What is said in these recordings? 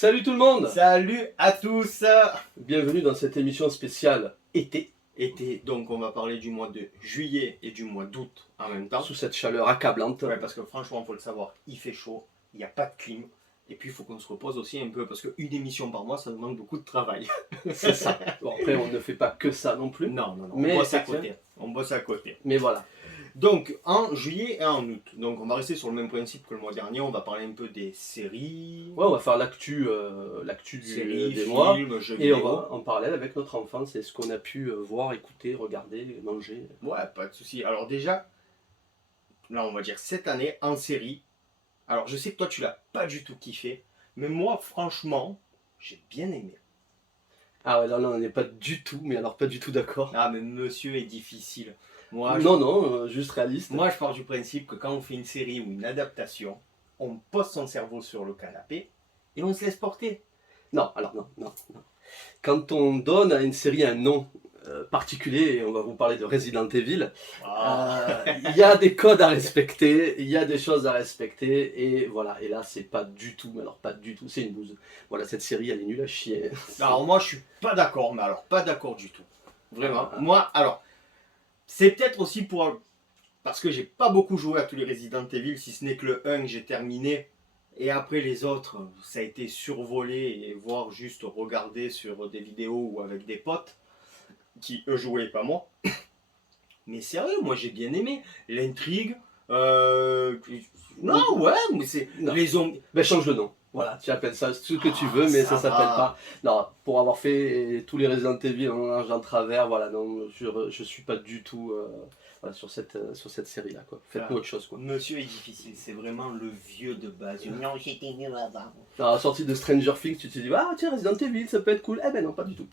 Salut tout le monde! Salut à tous! Bienvenue dans cette émission spéciale été, Donc on va parler du mois de juillet et du mois d'août en même temps. sous cette chaleur accablante. Ouais, parce que franchement, il faut le savoir, il fait chaud, il n'y a pas de clim. Et puis il faut qu'on se repose aussi un peu, parce qu'une émission par mois, ça demande beaucoup de travail. C'est ça. Bon, après, on ne fait pas que ça non plus. Non, Mais on bosse à c'est côté. On bosse à côté. Mais voilà. Donc en juillet et en août, donc on va rester sur le même principe que le mois dernier, on va parler un peu des séries, Ouais, on va faire l'actu séries, des mois. films, jeux Et on vidéo. va en parallèle avec notre enfance et ce qu'on a pu voir, écouter, regarder, manger. Ouais, pas de souci. Alors déjà, là on va dire cette année en série. Alors je sais que toi tu l'as pas du tout kiffé, mais moi franchement, j'ai bien aimé. Ah ouais, là on n'est pas du tout, mais alors pas du tout d'accord. Ah mais monsieur est difficile. Moi, Non, juste réaliste. moi je pars du principe que quand on fait une série ou une adaptation, on pose son cerveau sur le canapé et on se laisse porter. Non, alors non. Quand on donne à une série un nom particulier, et on va vous parler de Resident Evil, il y a des codes à respecter, il y a des choses à respecter, et voilà. Et là, c'est pas du tout, mais alors pas du tout, c'est une bouse. Voilà, cette série, elle est nulle à chier. Alors moi je suis pas d'accord, mais alors pas d'accord du tout. Vraiment. Ah. Moi, alors, c'est peut-être aussi parce que j'ai pas beaucoup joué à tous les Resident Evil, si ce n'est que le 1 que j'ai terminé. Et après les autres, ça a été survolé et voire juste regardé sur des vidéos ou avec des potes qui eux jouaient pas moi. Mais sérieux, moi j'ai bien aimé l'intrigue. Non, ouais, mais c'est Non. les zombies. Ben change le nom. Voilà, tu appelles ça ce que tu veux, mais ça ça s'appelle va. pas. Non, pour avoir fait tous les Resident Evil en large en travers, voilà, non, je suis pas du tout voilà, sur cette série-là, quoi. Faites-nous autre chose, quoi. Monsieur est difficile, c'est vraiment le vieux de base. Non, j'étais mieux avant. Alors, à la sortie de Stranger Things, tu te dis, ah tiens, Resident Evil, ça peut être cool. Eh ben non, pas du tout.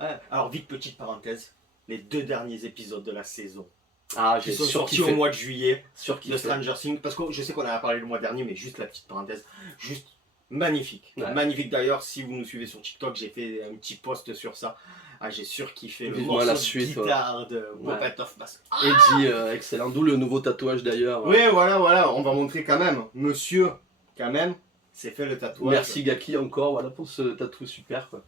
Ouais, alors vite petite parenthèse, les 2 derniers épisodes de la saison Ah, qui j'ai sont sortis surkiffé. au mois de juillet de Surkiffé. Stranger Things, parce que je sais qu'on en a parlé le mois dernier, mais juste la petite parenthèse, juste magnifique. Ouais. Magnifique d'ailleurs, si vous nous suivez sur TikTok, j'ai fait un petit post sur ça. Ah, j'ai surkiffé le Vivement morceau la de suite, guitare de Ouais. Puppet of Mask. Eddie, excellent. D'où le nouveau tatouage d'ailleurs. Oui, voilà, on va montrer quand même. Monsieur, quand même, s'est fait le tatouage. Merci Gaki encore, voilà, pour ce tatou super, quoi.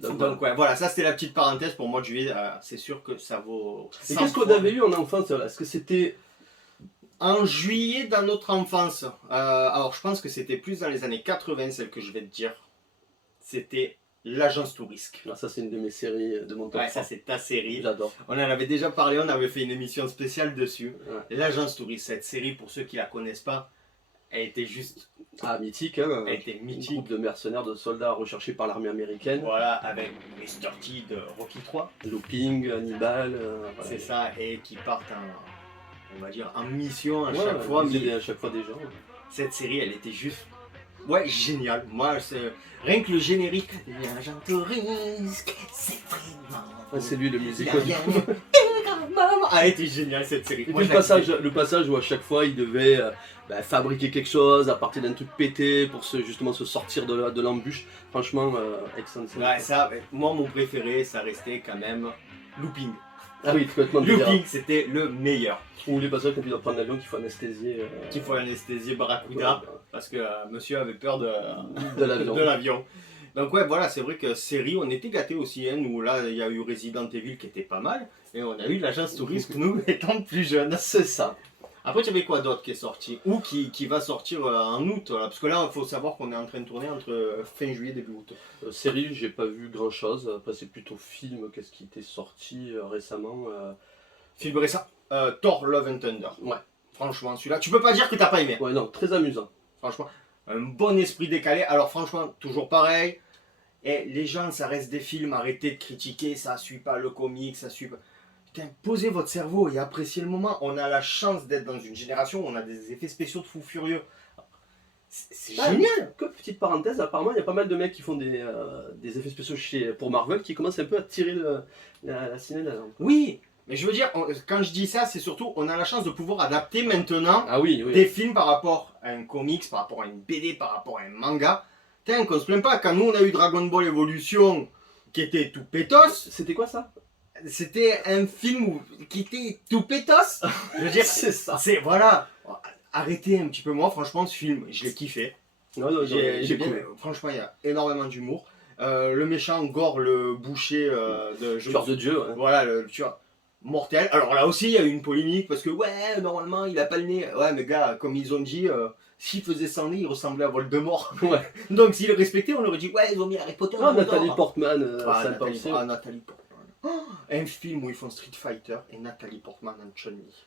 Donc ouais, voilà, ça c'était la petite parenthèse pour moi de juillet. C'est sûr que ça vaut. Et 100 qu'est-ce qu'on fois. avait eu en enfance là? Est-ce que c'était. En juillet dans notre enfance, alors je pense que c'était plus dans les années 80, celle que je vais te dire. C'était l'Agence Tourisque. Ah, ça, c'est une de mes séries de mon top Ouais, ça 3. c'est ta série. J'adore. On en avait déjà parlé, on avait fait une émission spéciale dessus. Ouais. L'Agence Tourisque, cette série, pour ceux qui la connaissent pas, elle était juste. Ah, mythique, hein. Elle était Un mythique. groupe de mercenaires, de soldats recherchés par l'armée américaine. Voilà, avec Mr. T de Rocky 3. Looping, Hannibal. Voilà. C'est ça, et qui partent on va dire, en mission à Ouais, chaque fois. ils Mais aidaient à chaque fois des gens. cette série, elle était juste. Ouais, génial. Moi, rien que le générique. L'agent touriste, c'est vraiment. Ouais, c'est lui le Il y musique. a rien. Ah, elle était géniale cette série. Et Moi, puis je la le passage où à chaque fois il devait fabriquer quelque chose à partir d'un truc pété pour justement se sortir de l'embûche. Franchement, excellent. Ouais, ça, moi, mon préféré, ça restait quand même Looping. Ah oui, complètement délirant. Looping, c'était le meilleur. Ou les passages quand il doit prendre l'avion qu'il faut anesthésier Qu'il faut anesthésier Barracuda, parce que monsieur avait peur de l'avion. de l'avion. Donc ouais, voilà, c'est vrai que série, on était gâtés aussi, hein, nous, là, il y a eu Resident Evil qui était pas mal, et on a eu l'Agence Touriste, nous, étant plus jeunes. C'est ça. Après, tu avais quoi d'autre qui est sorti? Ou qui va sortir en août, là, parce que là, il faut savoir qu'on est en train de tourner entre fin juillet et début août. Série, j'ai pas vu grand chose. Après, c'est plutôt film. Qu'est-ce qui était sorti récemment Film récent, Thor Love and Thunder. Ouais. Franchement, celui-là, tu peux pas dire que t'as pas aimé. Ouais, non, très amusant. Franchement, un bon esprit décalé. Alors franchement, toujours pareil. Et les gens, ça reste des films, arrêtez de critiquer, ça suit pas le comique, ça suit pas... Putain, posez votre cerveau et appréciez le moment. On a la chance d'être dans une génération où on a des effets spéciaux de fous furieux. C'est génial. Que petite parenthèse, apparemment, il y a pas mal de mecs qui font des effets spéciaux pour Marvel qui commencent un peu à tirer la sirène à la lampe. Oui, mais je veux dire, quand je dis ça, c'est surtout, on a la chance de pouvoir adapter maintenant Ah oui, oui. des films par rapport à un comics, par rapport à une BD, par rapport à un manga. Putain, qu'on se plaint pas, quand nous on a eu Dragon Ball Evolution qui était tout pétos, C'était quoi ça? c'était un film qui était tout pétos. Je veux dire, C'est ça. c'est voilà. Arrêtez un petit peu, moi franchement ce film, je l'ai kiffé. J'ai bien, franchement, il y a énormément d'humour. Le méchant Gore, le boucher de Tueur de Dieu. Ouais. voilà, le tueur mortel. Alors là aussi, il y a eu une polémique parce que, ouais, normalement, il a pas le nez. Ouais, mais gars, comme ils ont dit, s'il faisait sans nez, il ressemblait à Voldemort. Ouais. Donc, s'il le respectait, on aurait dit, ouais, ils ont mis Harry Potter. Ah, Nathalie Portman, Nathalie Portman. Oh, un film où ils font Street Fighter et Nathalie Portman en Chun-Li.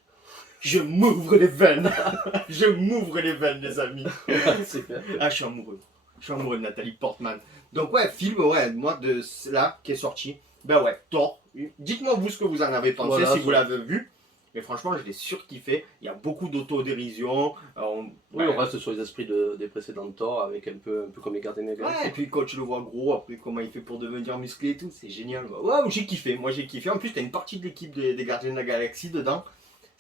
Je m'ouvre les veines. Je m'ouvre les veines, les amis. C'est clair. Ah, je suis amoureux. Je suis amoureux de Nathalie Portman. Donc ouais, film, ouais, moi de là qui est sorti. Ben ouais, Thor. Dites-moi vous ce que vous en avez pensé, voilà, si vous l'avez vu. Mais franchement, je l'ai surkiffé. Il y a beaucoup d'autodérision. Oui, on reste sur les esprits des précédents Thor, avec un peu comme les Gardiens de la Galaxie. Ouais, et puis quand tu le vois gros, après comment il fait pour devenir musclé et tout, c'est génial. Ouais, j'ai kiffé. Moi j'ai kiffé. En plus, t'as une partie de l'équipe des Gardiens de la Galaxie dedans.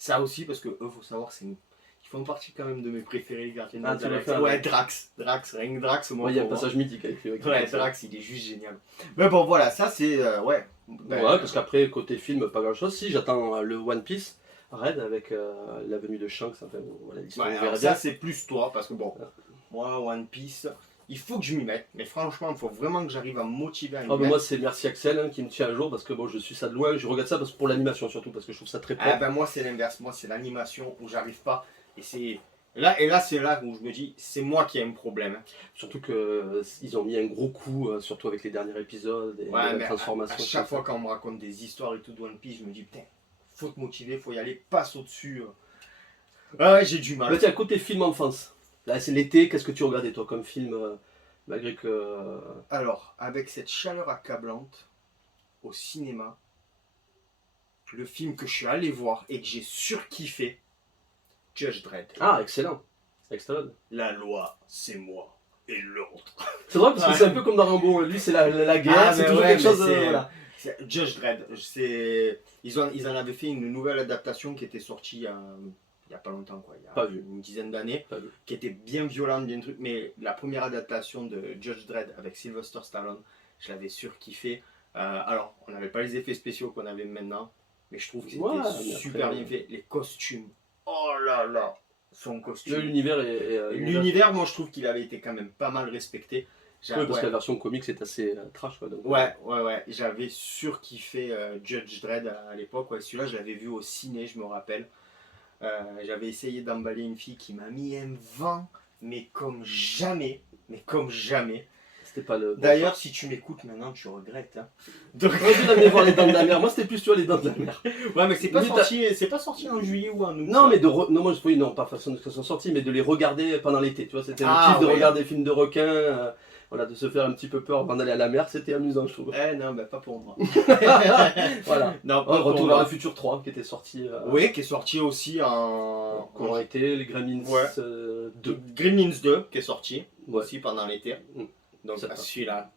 Ça aussi, parce que eux, faut savoir, ils font partie quand même de mes préférés, les Gardiens de la Galaxie. Ouais, Drax, rien que Drax, moi. Ouais, il y a un passage mythique avec lui. Ouais, Drax, il est juste génial. Mais bon, voilà, ça c'est. Ouais. Ouais, parce qu'après, côté film, pas grand chose. Si, j'attends le One Piece, Red, avec la venue de Shanks. Enfin, voilà, alors ça, c'est plus toi, parce que bon, moi, One Piece. Il faut que je m'y mette, mais franchement, il faut vraiment que j'arrive à me motiver à m'y mettre. Moi, c'est merci Axel hein, qui me tient à jour parce que bon, je suis ça de loin. Je regarde ça parce que pour l'animation surtout, parce que je trouve ça très propre. Moi, c'est l'inverse. Moi, c'est l'animation où j'arrive pas. Et c'est là, c'est là où je me dis, c'est moi qui ai un problème. Surtout qu'ils ont mis un gros coup, surtout avec les derniers épisodes et la transformation. À chaque fois quand on me raconte des histoires et tout de One Piece, je me dis, putain, faut te motiver, faut y aller, passe au-dessus. Ouais, j'ai du mal. Mais tiens, côté film enfance. Là, c'est l'été. Qu'est-ce que tu regardais toi comme film malgré que. Alors, avec cette chaleur accablante au cinéma, le film que je suis allé voir et que j'ai surkiffé, Judge Dredd. Ah, excellent. Excellent. La loi, c'est moi et l'autre. C'est drôle parce que c'est un peu comme dans Rambo. Lui, c'est la guerre, c'est toujours quelque chose. Voilà. Judge Dredd, ils en avaient fait une nouvelle adaptation qui était sortie il n'y a pas longtemps, quoi, il y a une dizaine d'années, qui était bien violente, bien truc. Mais la première adaptation de Judge Dredd avec Sylvester Stallone, je l'avais surkiffé. Alors, on n'avait pas les effets spéciaux qu'on avait maintenant, mais je trouve que c'était super bien fait. Les costumes, oh là là, son costume. L'univers l'univers, moi je trouve qu'il avait été quand même pas mal respecté. Oui, parce que la version comics est assez trash. Quoi, donc, ouais. J'avais surkiffé Judge Dredd à l'époque. Ouais. Celui-là, je l'avais vu au ciné, je me rappelle. J'avais essayé d'emballer une fille qui m'a mis un vent, mais comme jamais. C'était pas le. D'ailleurs, si tu m'écoutes maintenant, tu regrettes. Hein. Donc, on voir les Dents de la Mer. Moi, c'était plus tu vois les Dents de la Mer. Ouais, mais c'est pas sorti en juillet ou en août. Non, mais non, pas façon de que sont sortis, mais de les regarder pendant l'été. Tu vois, c'était le kiff de regarder des films de requins. Voilà, de se faire un petit peu peur avant d'aller à la mer, c'était amusant, je trouve. Non, bah, pas pour moi. Voilà. Non, Retour vers le futur 3 qui était sorti. Oui, qui est sorti aussi en. Comment été les Gremlins 2. Gremlins 2 qui est sorti aussi pendant l'été. Donc celui-là.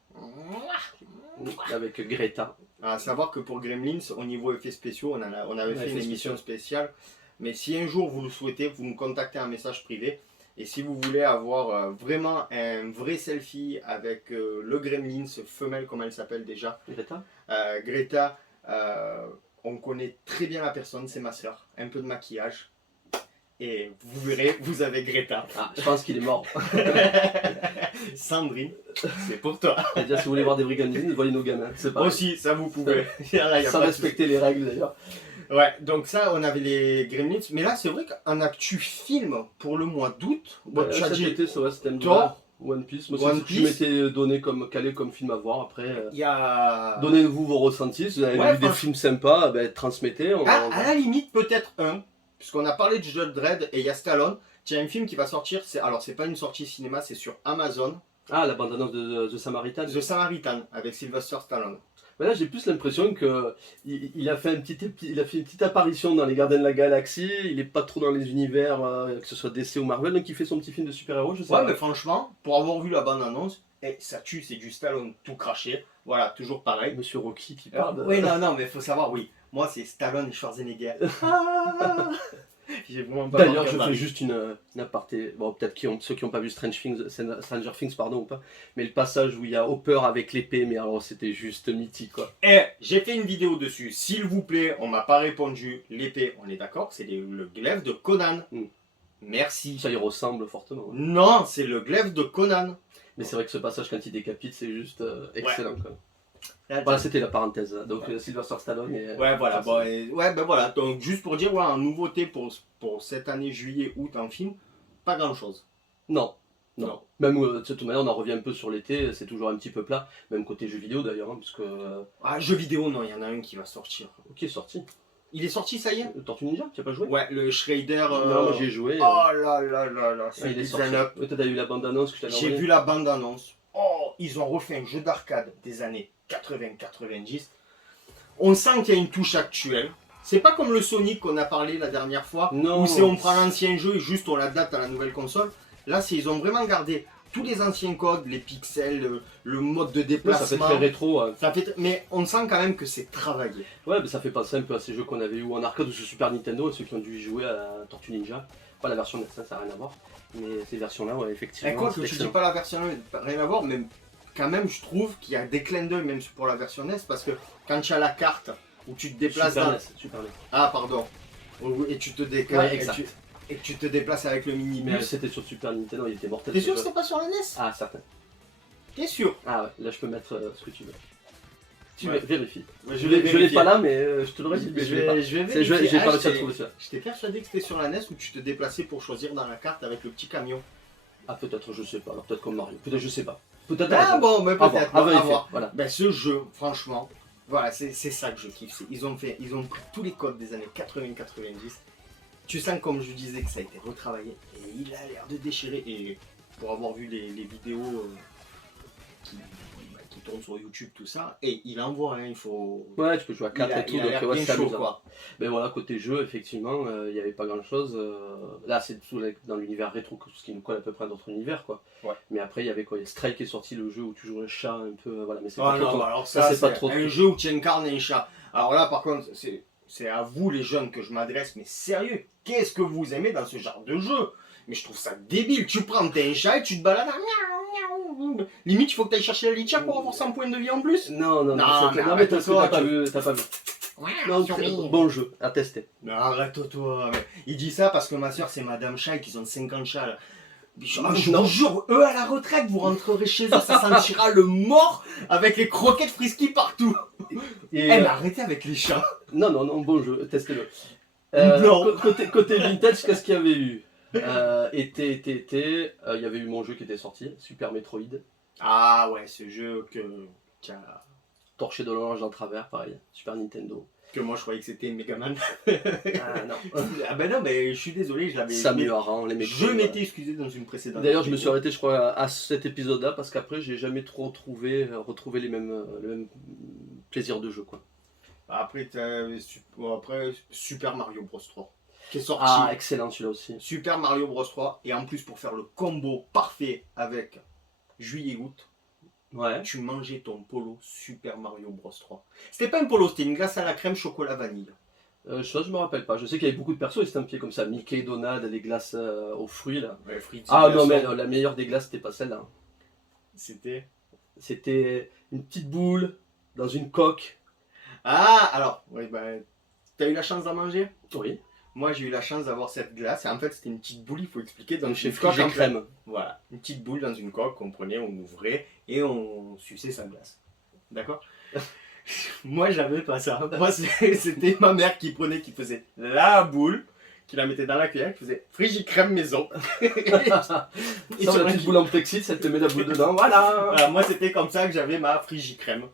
Avec Greta. À savoir que pour Gremlins, au niveau effets spéciaux, on avait fait une émission spéciale. Mais si un jour vous le souhaitez, vous nous contactez en message privé. Et si vous voulez avoir vraiment un vrai selfie avec le Gremlins femelle, comme elle s'appelle déjà, Greta, on connaît très bien la personne, c'est ma soeur. Un peu de maquillage. Et vous verrez, vous avez Greta. Ah, je pense qu'il est mort. Sandrine, c'est pour toi. C'est-à-dire, si vous voulez voir des vrais Gremlins, voyez nos gamins. C'est pas aussi, ça vous pouvez. Sans respecter les règles d'ailleurs. Ouais, donc ça, on avait les Gremlins. Mais là, c'est vrai qu'en actu film pour le mois d'août, tu as dit c'était Thor, One Piece. Moi, je m'étais donné calé comme film à voir. Après, donnez-vous vos ressentis. Si vous avez vu des films sympas, transmettez. À la limite, peut-être puisqu'on a parlé de Judge Dredd et il y a Stallone. Il y a un film qui va sortir. Alors, c'est pas une sortie cinéma, c'est sur Amazon. Ah, la bande-annonce de The Samaritan. The Samaritan avec Sylvester Stallone. Mais là, j'ai plus l'impression qu'il a fait une petite apparition dans les Gardiens de la Galaxie. Il est pas trop dans les univers, que ce soit DC ou Marvel, donc il fait son petit film de super-héros, je sais pas. Mais franchement, pour avoir vu la bande-annonce, ça tue, c'est du Stallone tout craché. Voilà, toujours pareil. Monsieur Rocky qui parle. Oui, non, mais faut savoir, moi c'est Stallone et Schwarzenegger. D'ailleurs, je fais juste une aparté. Bon, peut-être ceux qui n'ont pas vu Stranger Things, ou pas. Mais le passage où il y a Hopper avec l'épée, mais alors c'était juste mythique, quoi. J'ai fait une vidéo dessus. S'il vous plaît, on m'a pas répondu. L'épée, on est d'accord, c'est le glaive de Conan. Merci. Ça y ressemble fortement. Ouais. Non, c'est le glaive de Conan. Mais c'est vrai que ce passage quand il décapite, c'est juste excellent. Quoi. Là, Voilà, c'était la parenthèse. Donc Sylvester Stallone et... Ouais, voilà. ça, Bon, ouais, ben voilà. Donc, juste pour dire, ouais, en nouveauté pour cette année juillet-août en film, pas grand-chose. Non. Non. Même de toute manière, on en revient un peu sur l'été, c'est toujours un petit peu plat, même côté jeux vidéo d'ailleurs, hein, parce que. Ah, jeu vidéo, non, il y en a un qui va sortir. Ok, sorti. Il est sorti, ça y est? Tortue Ninja, tu as pas joué? Ouais, le Shredder. Non, moi j'ai joué. Oh là là là là, il est sorti. up. Peut-être t'as eu la bande-annonce que je t'avais J'ai envoyée. vu la bande-annonce. Oh, ils ont refait un jeu d'arcade des années 80-90. On sent qu'il y a une touche actuelle. C'est pas comme le Sonic qu'on a parlé la dernière fois, Non. où c'est on prend l'ancien jeu et juste on l'adapte à la nouvelle console. Là, ils ont vraiment gardé tous les anciens codes, les pixels, le mode de Ouais, déplacement. ça fait très rétro. Hein. Mais on sent quand même que c'est travaillé. Ouais, mais ça fait penser un peu à ces jeux qu'on avait eu en arcade ou sur Super Nintendo, et ceux qui ont dû y jouer à la Tortue Ninja. Pas la version NES, ça n'a rien à voir. Mais ces versions-là, ouais, effectivement. Et quoi que c'est je dis excellent. pas la version rien à voir, mais quand même, je trouve qu'il y a des clins d'œil même pour la version NES, parce que quand tu as la carte où tu te déplaces Super dans... NES, Super NES. Ah, pardon. Et tu te décales Ouais, exact. et tu te déplaces avec le Mais minibus. c'était sur Super Nintendo, il était mortel. T'es ce sûr que jeu. c'était pas sur la NES? Ah, certain. T'es sûr? Ah ouais, là je peux mettre ce que tu veux. Tu Ouais. vérifies. Ouais, Je l'ai pas là, mais je te le redis. Mais Je je l'ai pas. vais vérifier. J'ai Ah, pas réussi à trouver ça. J'étais persuadé que c'était sur la NES où tu te déplaçais pour choisir dans la carte avec le petit camion. Ah, peut-être, je sais pas. Alors, peut-être comme Mario. Peut-être, je sais pas. Peut-être. Ah bon, mais à voir, peut-être. à À vérifier. voir. Voilà. Ben, ce jeu, franchement, voilà, c'est ça que je kiffe. Ils ont pris tous les codes des années 80-90. Tu sens, comme je disais, que ça a été retravaillé. Et il a l'air de déchirer. Et pour avoir vu les vidéos qui tournent sur YouTube, tout ça, et il envoie, hein, il faut. Ouais, tu peux jouer à 4 et tout, il a donc l'air ouais, bien c'est chaud, amusant. quoi. Mais voilà, côté jeu, effectivement, il n'y avait pas grand chose. Là, c'est tout dans l'univers rétro, ce qui nous colle à peu près à notre univers, quoi. Ouais. Mais après, il y avait quoi? Il y a Stray qui est sorti, le jeu où tu joues un chat un peu. Voilà, mais c'est Ah pas non, trop. alors ça, ça, c'est pas c'est trop. un jeu où tu incarnes un chat. Alors là, par contre, c'est à vous les jeunes que je m'adresse, mais sérieux, qu'est-ce que vous aimez dans ce genre de jeu? Mais je trouve ça débile. Tu prends un chat et tu te balades. Limite, il faut que tu ailles chercher la litia pour avoir 100 points de vie en plus. Non, non, non, Non, c'est mais non, mais arrête-toi, t'as pas vu. Non, bon jeu, à tester. Mais arrête-toi. Il dit ça parce que ma soeur, c'est Madame Chat et qu'ils ont 50 chats là. Je Non. vous jure, eux à la retraite, vous rentrerez chez eux, ça sentira le mort avec les croquettes frisky partout. Et, Eh, mais arrêtez avec les chats. non, non, non, bon jeu, testez-le. Non. Côté vintage, qu'est-ce qu'il y avait eu été, il y avait eu mon jeu qui était sorti, Super Metroid, Ah ouais, ce jeu Torché de l'orange dans le travers, pareil, Super Nintendo. que moi je croyais que c'était Megaman. Ah non, Ah ben non, mais je suis désolé, je l'avais. Samuel Aran, les mecs. Je m'étais excusé dans une précédente. D'ailleurs, je me suis arrêté, je crois, à cet épisode-là, parce qu'après, j'ai jamais trop retrouvé les mêmes plaisirs de jeu, quoi. Après, Super Mario Bros 3 qui est sorti. Ah, excellent celui-là aussi. Super Mario Bros 3 et en plus pour faire le combo parfait avec juillet-août, Ouais. tu mangeais ton polo Super Mario Bros 3. C'était pas un polo, c'était une glace à la crème chocolat vanille. Ça, je me rappelle pas. Je sais qu'il y avait beaucoup de persos estampillés comme ça. Mickey, Donald, des glaces aux fruits, là. Ouais, frites, Ah non, glaçons. mais la meilleure des glaces, c'était pas celle-là. C'était. C'était une petite boule dans une coque. Ah, alors, ouais, bah, t'as eu la chance d'en manger? Oui. Moi, j'ai eu la chance d'avoir cette glace. Et en fait, c'était une petite boule, il faut expliquer, dans Donc chez une coque Frigé en Crème. Voilà, une petite boule dans une coque qu'on prenait, on ouvrait et on suçait sa glace. D'accord? Moi, j'avais pas ça. Moi, c'était ma mère qui faisait la boule, qui la mettait dans la cuillère, qui faisait Frigicrème maison. Ça, la petite boule en plexi, ça te met la boule dedans. Voilà. Voilà, moi, c'était comme ça que j'avais ma Frigicrème.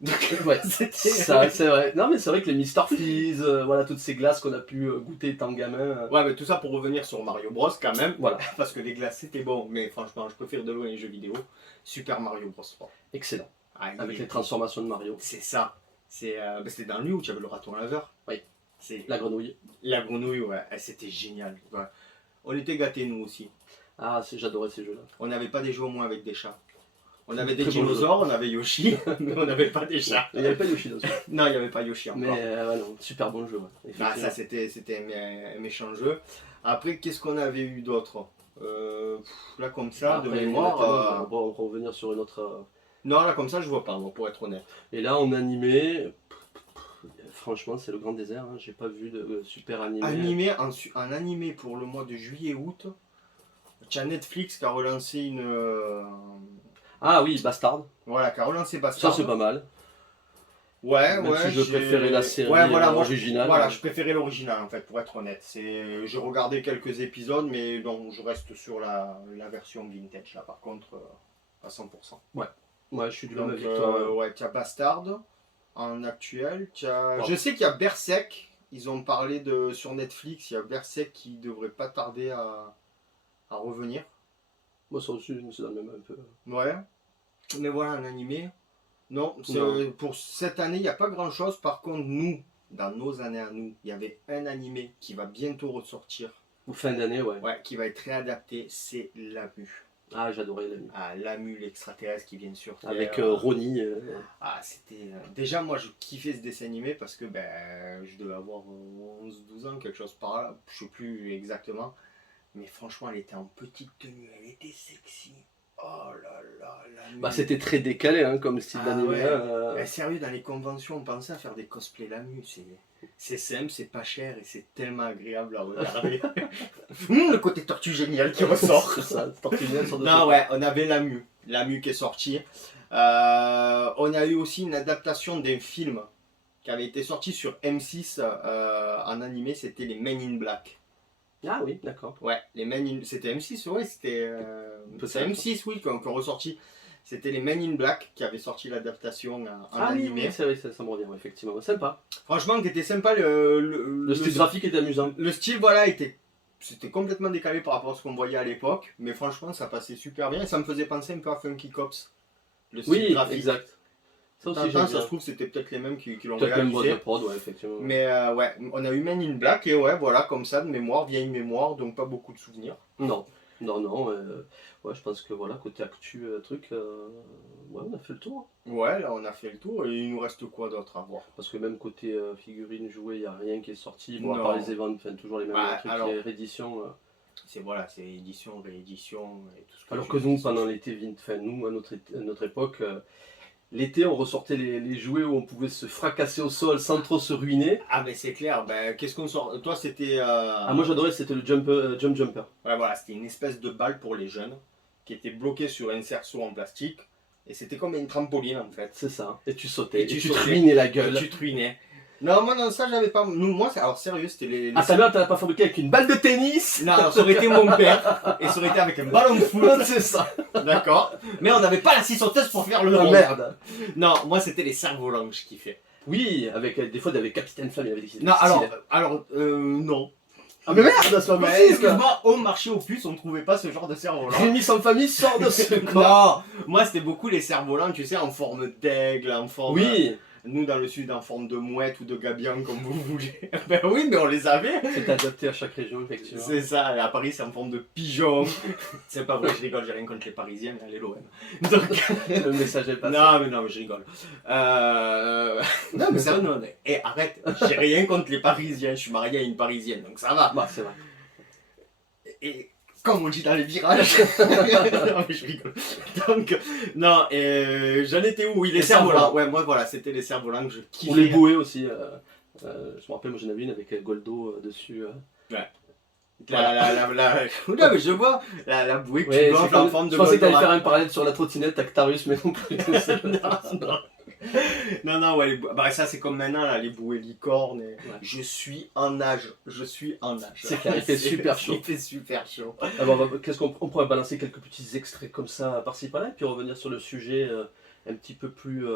Donc, Ouais, c'était. ça, c'est vrai. Non, mais c'est vrai que les Mister Freeze, voilà, toutes ces glaces qu'on a pu goûter étant gamin. Ouais, mais tout ça pour revenir sur Mario Bros quand même. Voilà. Parce que les glaces c'était bon, mais franchement, je préfère de loin les jeux vidéo. Super Mario Bros 3. Excellent. Ah, Avec les transformations de Mario. C'est ça. C'était dans lui où tu avais le raton laveur. Oui. C'est La grenouille. la grenouille, ouais. C'était génial. Ouais. On était gâtés nous aussi. Ah, j'adorais ces jeux-là. On n'avait pas des jeux au moins avec des chats. On avait des Très bon dinosaures, on avait Yoshi, mais on n'avait pas des chats. Il n'y avait pas Yoshi dans ce jeu. Non, il n'y avait pas Yoshi encore. Mais ouais, non, super bon jeu. Ouais, Ah, effectivement. ça c'était un méchant jeu. Après, qu'est-ce qu'on avait eu d'autre? Là comme ça, de Après, mémoire. maintenant, on va revenir sur une autre. Non, là comme ça, je vois pas, moi, pour être honnête. Et là, en animé, Franchement, c'est le grand désert. Hein. J'ai pas vu de super animé. En animé pour le mois de juillet-août, tu as Netflix qui a relancé Ah oui, Bastard. Voilà, qui a relancé Bastard. Ça, c'est pas mal. Ouais, Même ouais. si je préférais la série originale. Voilà, je préférais l'original en fait, pour être honnête. J'ai regardé quelques épisodes, mais donc je reste sur la version vintage là, par contre, à 100%. Ouais, je suis du même Donc, avis que toi. ouais, tu as Bastard en actuel. Ouais. Je sais qu'il y a Berserk. Ils ont parlé sur Netflix. Il y a Berserk qui devrait pas tarder à revenir. Moi, ça aussi, c'est dans le même un peu. Ouais. Mais voilà, un animé. Non, pour cette année, il n'y a pas grand chose. Par contre, nous, dans nos années à nous, il y avait un animé qui va bientôt ressortir. Ou fin d'année, ouais. Ouais, qui va être réadapté. C'est Lamu. Ah, j'adorais Lamu. Ah, Lamu, l'extraterrestre qui vient sur Terre. Avec Ronnie. Ah, c'était. Déjà, moi, je kiffais ce dessin animé parce que je devais avoir 11-12 ans, quelque chose par là. Je sais plus exactement. Mais franchement, elle était en petite tenue. Elle était sexy. Oh là là, Lamu. Bah, c'était très décalé hein, comme style d'animé. Ouais. Sérieux, dans les conventions, on pensait à faire des cosplays Lamu. C'est simple, c'est pas cher et c'est tellement agréable à regarder. Le côté tortue génial qui ressort. C'est ça, tortue géniale sur Non, ouais, on avait Lamu qui est sorti. On a eu aussi une adaptation d'un film qui avait été sorti sur M6 en animé, c'était les Men in Black. Ah oui, d'accord. Ouais, c'était M6, ouais, c'était M6, oui, qui ont ressorti. C'était les Men in Black qui avaient sorti l'adaptation en animé. Oui, c'est vrai, ça me revient, effectivement. Sympa. Franchement, c'était sympa. Le style graphique était amusant. Le style, voilà, c'était complètement décalé par rapport à ce qu'on voyait à l'époque. Mais franchement, ça passait super bien. Ça me faisait penser un peu à Funky Cops. Le style graphique. Exact. Ça aussi, ça se trouve, c'était peut-être les mêmes qui l'ont réalisé. Peut-être même boîte de réalisé. prod, ouais, effectivement. Mais ouais, on a eu Men in Black et ouais, voilà, comme ça, de mémoire, vieille mémoire, donc pas beaucoup de souvenirs. Non. Ouais, je pense que voilà, côté actu, ouais, on a fait le tour. Ouais, là, on a fait le tour et il nous reste quoi d'autre à voir? Parce que même côté figurines jouées, il n'y a rien qui est sorti. Bon, Non. à part les events, toujours les mêmes trucs, alors, les rééditions. C'est édition, réédition et tout ce que Alors que nous, pendant l'été, nous, à notre époque, l'été, on ressortait les jouets où on pouvait se fracasser au sol sans trop se ruiner. Ah, mais c'est clair, qu'est-ce qu'on sort? Toi, c'était. Ah, moi j'adorais, c'était le jump jumper. Ouais, voilà, c'était une espèce de balle pour les jeunes qui était bloquée sur un cerceau en plastique. Et c'était comme une trampoline en fait. C'est ça. Et tu sautais. Et tu sautais, te ruinais la gueule. Et tu te ruinais. Non, moi, non, ça, j'avais pas. Moi, alors sérieux, c'était les. Ah, ta mère, t'as pas fabriqué avec une balle de tennis? Non, ça aurait été mon père. Et ça aurait été avec un ballon de foot. C'est ça. D'accord. Mais on n'avait pas la scie sauteuse pour faire le Ah, rond. merde. Non, moi, c'était les cerfs-volants que je kiffais. Oui, avec des fois, avec Capitaine Flamme, il y avait des Non, non. Ah, mais merde, c'est pas possible. Excuse-moi, au marché aux puces, on ne trouvait pas ce genre de cerf-volant. Rémi sans famille sort de ce corps. Non, moi, c'était beaucoup les cerfs-volants, tu sais, en forme d'aigle, en forme. Oui. Nous, dans le sud, en forme de mouette ou de gabion, comme vous voulez. Ben oui, mais on les avait. C'est adapté à chaque région, effectivement. C'est ça, et à Paris, c'est en forme de pigeon. C'est pas vrai, je rigole, j'ai rien contre les Parisiens, allez l'OM. Donc... Le message est passé. Non, mais je rigole. Non, mais sérieux, non. Et arrête, j'ai rien contre les Parisiens, je suis marié à une Parisienne, donc ça va. Bah, c'est vrai. Et comme on dit dans les virages. Non, mais je rigole. Donc, non, j'en étais où? Oui, les cerfs-volants. Ouais, moi, voilà, c'était les cerfs-volants que je kiffais. Ou les bouées aussi. Je me rappelle, moi j'en avais une avec Goldo dessus. Ouais. Non, mais je vois la bouée que tu gonfles en forme de. Je pensais que t'allais faire un parallèle sur la trottinette Actarus, mais non plus. Non, ouais, ça c'est comme maintenant, là, les bouées licornes. Ouais. Je suis en âge. C'est clair, il fait super chaud. Il fait super chaud. Alors, qu'est-ce qu'on pourrait balancer quelques petits extraits comme ça, par-ci par-là, et puis revenir sur le sujet un petit peu plus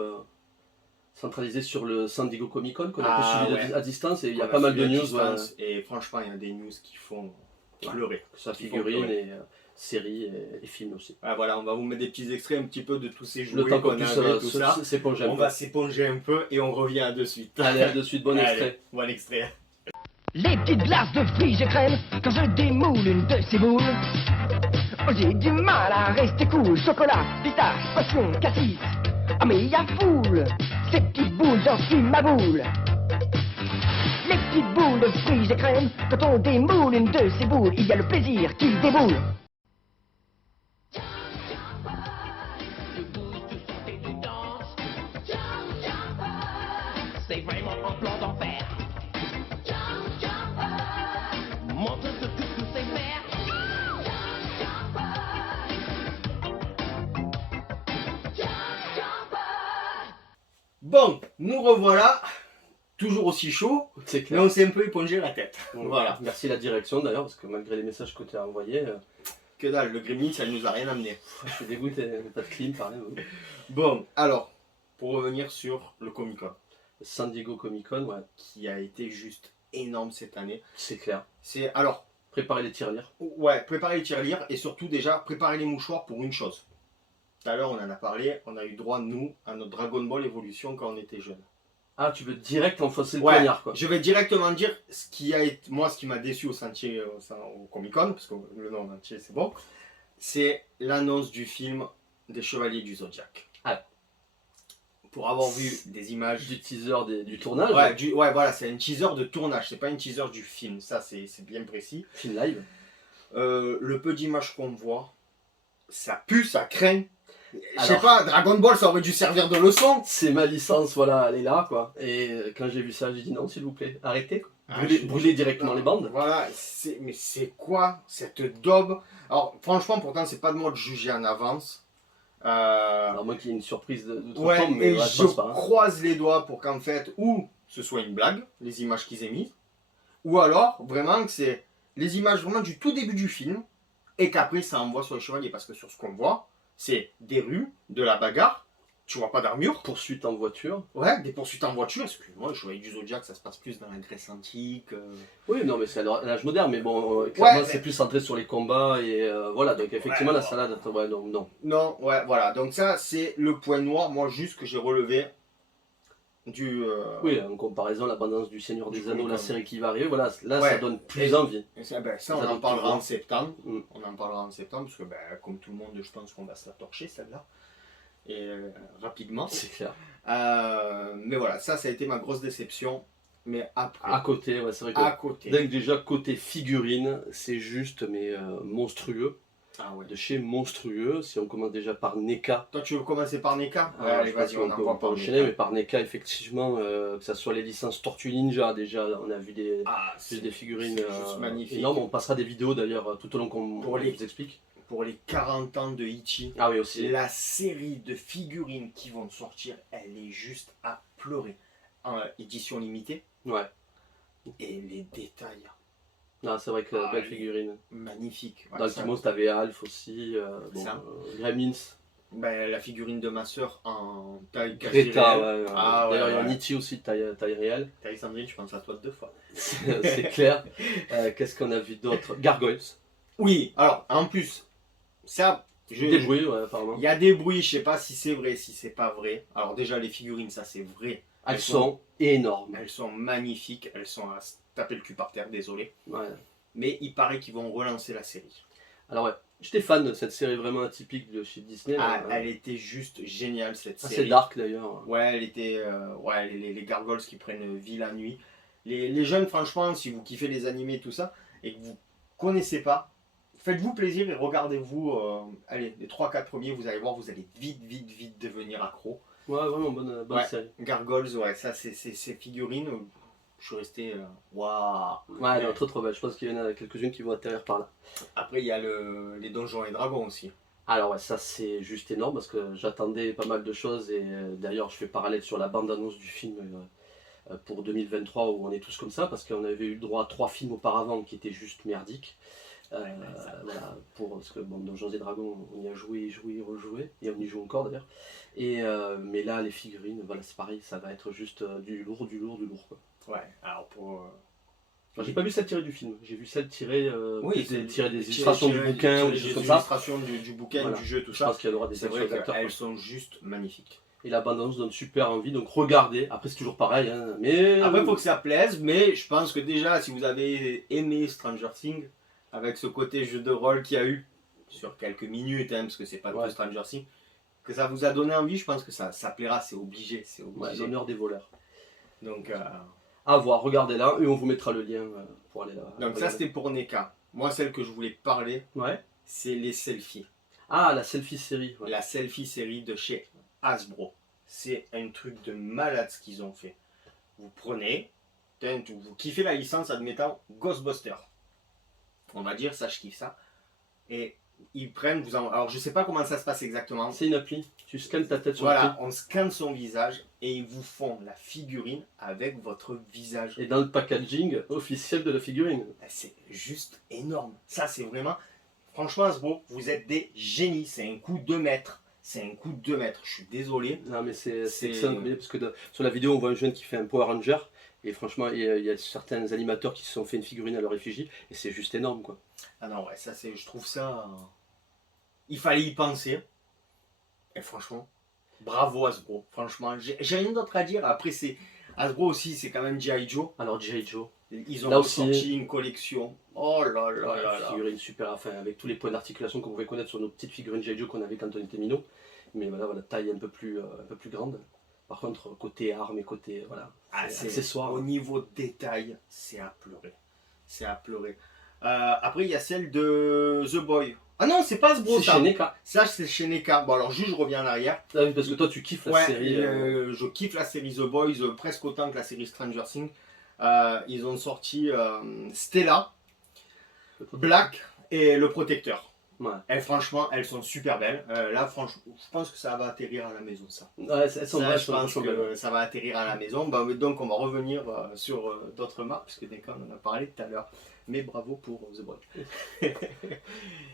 centralisé sur le San Diego Comic Con, qu'on a pu suivre à distance, et il y a pas mal de news. Et franchement, il y a des news qui font pleurer. Que ça figurine et séries et films aussi. Ah, voilà, on va vous mettre des petits extraits un petit peu de tous ces jouets le temps qu'on puisse tout ça. S'éponger on va s'éponger un peu et on revient de suite. Allez, de suite, bon extrait. Bon extrait. Les petites glaces de fruits et crème, quand je démoule une de ces boules, j'ai du mal à rester cool. Chocolat, pistache, passion, cassis. Ah mais y a foule, ces petites boules, j'en suis ma boule. Les petites boules de fruits et crème, quand on démoule une de ces boules, il y a le plaisir qui déboule. C'est vraiment en plan d'enfer. Montre ce que tu sais faire. Bon, nous revoilà, toujours aussi chaud, C'est mais clair. on s'est un peu épongé la tête. Voilà. Merci la direction d'ailleurs, parce que malgré les messages que tu as envoyés, Que dalle, le Gremlins, ça ne nous a rien amené. je suis dégoûté, pas de clim, pareil. Bon, alors, pour revenir sur le Comic Con, San Diego Comic Con, ouais, qui a été juste énorme cette année. c'est clair. C'est, alors, Préparez les tirelires. ouais, préparer les tirelires et surtout déjà préparer les mouchoirs pour une chose. Tout à l'heure, on en a parlé, on a eu droit, nous, à notre Dragon Ball Evolution quand on était jeune. Ah, tu veux direct enfoncer le Ouais, poignard, quoi. je vais directement dire ce qui a été, moi, ce qui m'a déçu au Comic Con, parce que le nom entier c'est bon, c'est l'annonce du film des Chevaliers du Zodiac. Ah. Pour avoir vu des images. Du teaser du tournage, Ouais, voilà, c'est un teaser de tournage, c'est pas un teaser du film, ça c'est bien précis. film live. Le peu d'images qu'on voit, ça pue, ça craint. Je sais Alors- pas, Dragon Ball ça aurait dû servir de leçon. C'est ma licence, voilà, elle est là, quoi. Et quand j'ai vu ça, j'ai dit non, s'il vous plaît, arrêtez, quoi. Ah, Brûlez directement les bandes. Voilà, mais c'est quoi cette daube? Alors franchement, pourtant c'est pas de moi de juger en avance. Alors moi qui ai une surprise d'outre-tombe, Ouais, mais et ouais, je pense pas. Hein. croise les doigts pour qu'en fait, ou ce soit une blague, les images qu'ils aient mises, ou alors vraiment que c'est les images vraiment du tout début du film, et qu'après ça envoie sur les chevaliers, parce que sur ce qu'on voit, c'est des rues, de la bagarre, tu vois pas d'armure, Poursuite en voiture. ouais, des poursuites en voiture, excuse-moi, le chevalier du Zodiac ça se passe plus dans la Grèce antique. Oui, non, mais c'est à l'âge moderne, mais bon, clairement, Ouais, c'est mais- plus centré sur les combats, et voilà, donc effectivement, Ouais, la salade, ouais, non, non. Non, ouais, voilà, donc ça c'est le point noir, moi juste que j'ai relevé du... Oui, en comparaison, l'abondance du Seigneur Du des Anneaux, la Comic-Con. série qui va arriver, voilà, là, Ouais. ça donne plus Et- envie. Et ça, ben, ça, Ça on en donne parlera plus en grand. septembre. Mm. On en parlera en septembre, parce que ben, comme tout le monde, je pense qu'on va se la torcher celle-là. Et rapidement. C'est clair. Mais voilà, ça a été ma grosse déception. Mais après, À côté, ouais, c'est vrai que. à côté. Donc déjà, côté figurine, c'est juste, mais monstrueux. Ah ouais. De chez monstrueux, si on commence déjà par NECA. Toi, tu veux commencer par NECA? Ouais, Ah, allez, je pense vas-y, qu'on on peut envoie par enchaîner, NECA. mais par NECA, effectivement, que ce soit les licences Tortue Ninja, déjà, là, on a vu des, Ah, des figurines c'est juste magnifique. énormes. On passera des vidéos d'ailleurs tout au long qu'on Pour les- vous explique. Pour les 40 ans de Ichi, Ah oui, aussi. la série de figurines qui vont sortir, elle est juste à pleurer. En édition limitée. Ouais. Et les détails, Non, c'est vrai que Ah, belle les- figurine. magnifiques. Ouais, Dans le ça- Timos, t'avais Alf aussi, Ça. Gremlins, Ben, la figurine de ma soeur en taille Greta, réelle. ouais. Ah, ouais, D'ailleurs, il y a ouais. Nietzsche aussi, taille réelle. Taille Sandrine, je pense à toi 2 fois. C'est clair. Qu'est-ce qu'on a vu d'autre? Gargoyles. Oui, alors en plus, ça, Des bruits, ouais, apparemment. il y a des bruits, je sais pas si c'est vrai, si c'est pas vrai. Alors déjà les figurines, ça c'est vrai. Elles sont énormes. Elles sont magnifiques, elles sont à se taper le cul par terre, désolé. Ouais. Mais il paraît qu'ils vont relancer la série. Alors ouais, j'étais fan de cette série vraiment atypique de chez Disney. Ah, là. elle était juste géniale cette Assez série. dark d'ailleurs. Ouais, elle était. Ouais, les gargoyles qui prennent vie la nuit. Les jeunes, franchement, si vous kiffez les animés et tout ça, et que vous connaissez pas, faites-vous plaisir et regardez-vous. Allez, les 3-4 premiers, vous allez voir, vous allez vite devenir accro. Ouais, vraiment bonne Ouais. série. Gargoyles, ouais, ça, c'est ces figurines. Je suis resté. Waouh! Ouais, non, trop belle. Je pense qu'il y en a quelques-unes qui vont atterrir par là. Après, il y a les Donjons et Dragons aussi. Alors ouais, ça c'est juste énorme parce que j'attendais pas mal de choses et d'ailleurs je fais parallèle sur la bande-annonce du film pour 2023 où on est tous comme ça parce qu'on avait eu le droit à 3 films auparavant qui étaient juste merdiques. Voilà, parce que bon, Donjons et Dragons, on y a joué, rejoué, et on y joue encore d'ailleurs. Et mais là, les figurines, voilà, c'est pareil, ça va être juste du lourd quoi. Ouais, alors pour. Enfin, j'ai pas vu celle tirée du film, j'ai vu celle tirée, Oui, tirée des illustrations du bouquin ou des choses comme ça. illustrations du bouquin, Voilà. du jeu, tout Je ça. pense qu'il y aura des C'est vrai acteurs. qu'elles sont juste magnifiques. Et la bande-annonce donne super envie, donc regardez. Après, c'est toujours pareil, hein, mais. Après, il faut que ça plaise, mais je pense que déjà, si vous avez aimé Stranger Things, avec ce côté jeu de rôle qu'il y a eu sur quelques minutes, hein, parce que c'est pas Ouais. tout Stranger Things, que ça vous a donné envie, je pense que ça plaira, c'est obligé. C'est Ouais, obligé. l'honneur des voleurs. Donc, À voir, regardez là, et on vous mettra le lien pour aller là. ça, regarder. c'était pour NECA. Moi, celle que je voulais parler, Ouais. c'est les selfies. Ah, la selfie série. Ouais. La selfie série de chez Hasbro. C'est un truc de malade ce qu'ils ont fait. vous prenez, vous kiffez la licence, admettons, Ghostbusters. On va dire, ça, je kiffe ça. Et ils prennent, alors je sais pas comment ça se passe exactement. C'est une appli. Tu scannes ta tête sur Voilà, l'appli. on scanne son visage et ils vous font la figurine avec votre visage. Et dans le packaging officiel de la figurine. C'est juste énorme. Ça, c'est vraiment... Franchement, Hasbro, vous êtes des génies. C'est un coup de maître. C'est un coup de maître. Je suis désolé. Non mais c'est C'est- excellent parce que sur la vidéo on voit un jeune qui fait un Power Ranger et franchement il y a certains animateurs qui se sont fait une figurine à leur effigie et c'est juste énorme quoi. Ah non, ouais, ça, c'est... Je trouve ça... Il fallait y penser. Et franchement, bravo Hasbro. Franchement, j'ai rien d'autre à dire. Après, c'est... Hasbro aussi, c'est quand même G.I. Joe. Alors G.I. Joe, Ils ont Là aussi. sorti une collection. Oh là là là là. figurine super enfin avec tous les points d'articulation qu'on pouvait connaître sur nos petites figurines G.I. Joe qu'on avait quand on était minot. Mais voilà, taille un peu plus grande. Par contre côté armes et côté Ah, c'est accessoires. au niveau détail, c'est à pleurer. C'est à pleurer. Après, il y a celle de The Boy. Ah non, c'est pas Hasbro C'est ça. chez NECA. Ça, c'est chez NECA. Bon, alors juste, je reviens en arrière. Ah oui, parce que toi tu kiffes la Ouais, série. je kiffe la série The Boys presque autant que la série Stranger Things. Ils ont sorti Stella, Black et Le Protecteur. Ouais. Et franchement, elles sont super belles. Là, franchement, je pense que ça va atterrir à la maison, ça. Ouais, elles sont Ça, belles, je elles pense sont que belles. ça va atterrir à la maison. Bah, donc, on va revenir sur d'autres marques, puisque NECA, on en a parlé tout à l'heure. Mais bravo pour The Boy.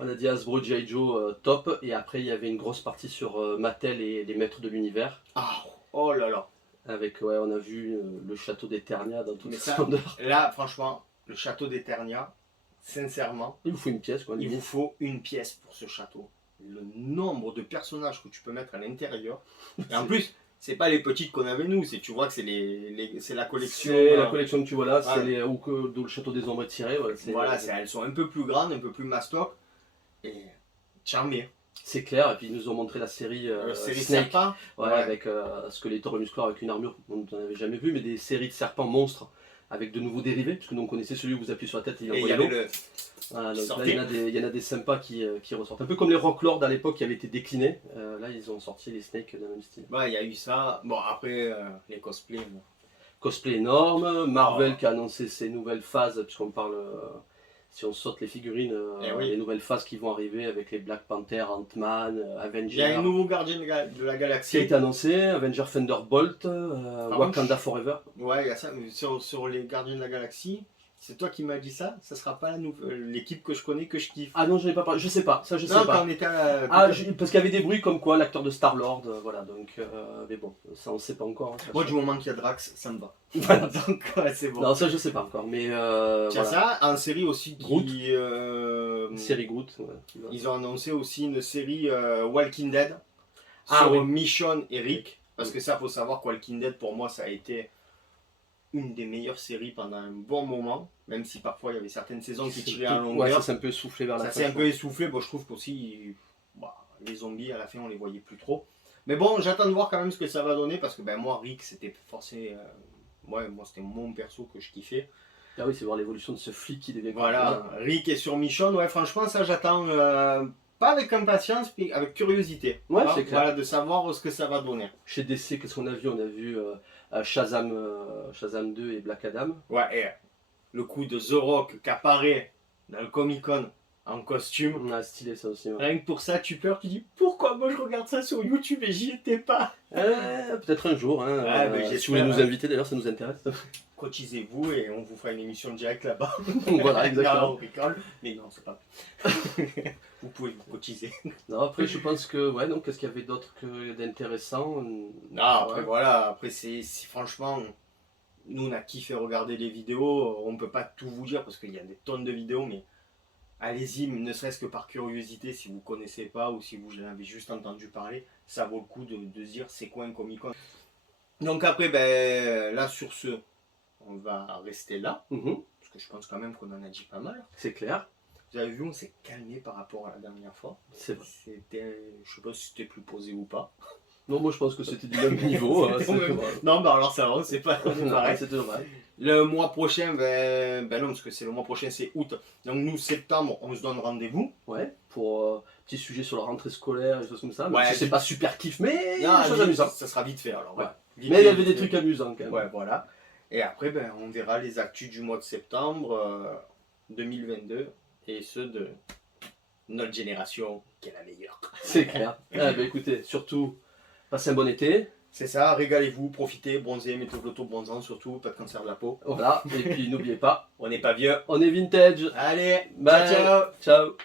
On a dit Hasbro G.I. Joe top et après il y avait une grosse partie sur Mattel et les maîtres de l'univers. Ah, oh là là. Avec, on a vu le château d'Eternia dans toute Mais sa ça- splendeur. Là, franchement, le château d'Eternia, sincèrement, Il vous faut une pièce, quoi. il vous faut une pièce pour ce château. Le nombre de personnages que tu peux mettre à l'intérieur. Et en plus, c'est pas les petites qu'on avait nous, tu vois que c'est la collection. C'est la collection que tu vois là, c'est Ouais. d'où le château des ombres est tiré. Voilà, elles sont un peu plus grandes, un peu plus mastoc. Et charmé. c'est clair. Et puis ils nous ont montré la série Série Snake, sympa. ouais, Ouais. avec Skeletor et Musclor avec une armure dont on n'avait jamais vu, mais des séries de serpents monstres avec de nouveaux dérivés, parce que nous on connaissait celui où vous appuyez sur la tête et il Et il y envoyait avait l'eau. le. Voilà, qui donc là, sortait. il y en a des sympas qui ressortent. Un peu comme les Rock Lords à l'époque qui avaient été déclinés. Là, ils ont sorti les Snakes dans le même style. Ouais, il y a eu ça. Bon, après, les cosplays. bon. Cosplay énorme. Marvel Oh. qui a annoncé ses nouvelles phases, puisqu'on parle. Si on saute les figurines, Eh oui. les nouvelles phases qui vont arriver avec les Black Panther, Ant-Man, Il y a Avengers. un nouveau gardien de la Qui a galaxie. été annoncé, Avenger Thunderbolt, Par Wakanda Forever. Ouais, il y a ça. Mais sur les gardiens de la galaxie, c'est toi qui m'as dit ça. Ça sera pas l'équipe que je connais, que je kiffe. Ah non, je n'ai pas parlé, je sais pas, ça je sais Non, pas. quand on était Parce qu'il y avait des bruits comme quoi l'acteur de Star-Lord, voilà, donc, mais bon, ça on sait pas encore. Hein, ça, Moi, je- du moment qu'il y a Drax, ça me va. Voilà. Donc, ouais, c'est bon. Non, ça je sais pas encore, mais Tiens, voilà. ça, en série aussi Groot. qui. Une série Groot. Ouais, qui va. Ils ont annoncé aussi une série Walking Dead Ah sur oui. Michonne et Rick. Parce que ça, faut savoir que Walking Dead, pour moi, ça a été une des meilleures séries pendant un bon moment. Même si parfois il y avait certaines saisons qui tiraient en Ouais, longueur. ça s'est un peu essoufflé vers la Ça fin. s'est un je peu essoufflé. Bon, je trouve qu'aussi, bah, les zombies, à la fin, on les voyait plus trop. Mais bon, j'attends de voir quand même ce que ça va donner. Parce que ben, moi, Rick, c'était forcé. Ouais, moi, c'était mon perso que je kiffais. Ah oui, c'est voir l'évolution de ce flic qui devient. Voilà, Rick est sur Michonne. Ouais, franchement, ça, j'attends. Pas avec impatience, mais avec curiosité. Ouais, Hein, c'est clair. Voilà, de savoir ce que ça va donner. Chez DC, qu'est-ce qu'on a vu? On a vu Shazam 2 et Black Adam. Ouais, et le coup de The Rock qui apparaît dans le Comic Con en costume. On a stylé ça aussi. Ouais. Rien que pour ça, tu pleures, tu dis pourquoi moi je regarde ça sur YouTube et j'y étais pas. Peut-être un jour. Hein, Ouais, mais si j'espère, vous voulez nous hein. inviter, d'ailleurs, ça nous intéresse. Cotisez-vous et on vous fera une émission direct là-bas. Voilà, exactement. Là, on rigole, mais non, c'est pas. Vous pouvez vous cotiser. Non, après, je pense que, ouais, donc, qu'est-ce qu'il y avait d'autre d'intéressant? Non, après Ouais. voilà, après c'est franchement, nous on a kiffé regarder les vidéos, on peut pas tout vous dire parce qu'il y a des tonnes de vidéos, mais allez-y, ne serait-ce que par curiosité, si vous connaissez pas ou si vous en avez juste entendu parler, ça vaut le coup de se dire c'est quoi un Comic Con. Donc après, ben là sur ce, on va rester là, Mhm, parce que je pense quand même qu'on en a dit pas mal. c'est clair. Vous avez vu, on s'est calmé par rapport à la dernière fois. C'est vrai. C'était, je sais pas si c'était plus posé ou pas. Non, moi, je pense que c'était du même niveau. hein, C'était au même- ouais. Non, bah alors ça va, c'est pas Non, pareil. c'était vrai. Le mois prochain, ben non, parce que c'est le mois prochain, c'est août. Donc nous, septembre, on se donne rendez-vous. Ouais, pour petit sujet sur la rentrée scolaire et des choses comme ça. Ouais, Ouais, c'est pas super kiff, mais il y a Ah, des choses amusantes. ça sera vite fait alors. Ouais. Vite Mais il y fait, avait vite des fait. trucs amusants quand même. Ouais, voilà. Et après, ben, on verra les actus du mois de septembre 2022 et ceux de notre génération qui est la meilleure. C'est clair. Ah, bah, écoutez, surtout, passez un bon été. C'est ça, régalez-vous, profitez, bronzez, mettez de l'auto-bronzant surtout, pas de cancer de la peau. Voilà. Et puis n'oubliez pas, On n'est pas vieux. on est vintage. Allez, Bye. ciao ciao. Ciao.